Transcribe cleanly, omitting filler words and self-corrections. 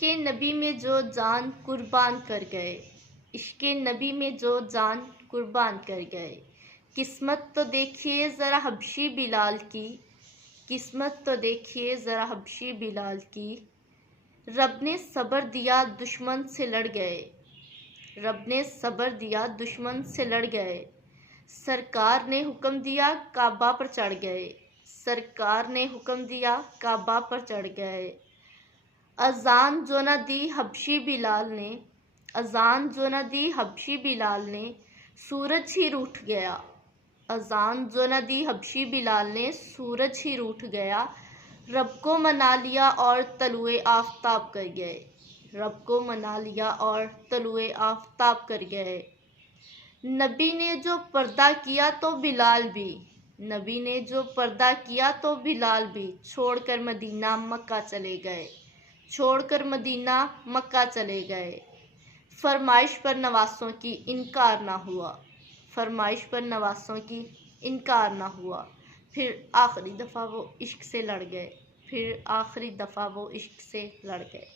इश्क़े नबी में जो जान कुर्बान कर गए, इश्क़े नबी में जो जान कुर्बान कर गए। किस्मत तो देखिए ज़रा हबशी बिलाल की, किस्मत तो देखिए ज़रा हबशी बिलाल की। रब ने सब्र दिया दुश्मन से लड़ गए, रब ने सब्र दिया दुश्मन से लड़ गए। सरकार ने हुक्म दिया काबा पर चढ़ गए, सरकार ने हुक्म दिया काबा पर चढ़ गए। अज़ान जो न दी हबशी बिलाल ने, अज़ान जो न दी हबशी बिलाल ने, सूरज ही रूठ गया। अज़ान जो न दी हबशी बिलाल ने, सूरज ही रूठ गया। रब को मना लिया और तलुए आफ़ताब कर गए, रब को मना लिया और तलुए आफ़ताब कर गए। नबी ने जो पर्दा किया तो बिलाल भी, नबी ने जो पर्दा किया तो बिलाल भी छोड़कर मदीना मक्का चले गए, छोड़कर मदीना मक्का चले गए। फरमाइश पर नवासों की इनकार ना हुआ, फरमाइश पर नवासों की इनकार ना हुआ। फिर आखिरी दफ़ा वो इश्क से लड़ गए, फिर आखिरी दफ़ा वो इश्क से लड़ गए।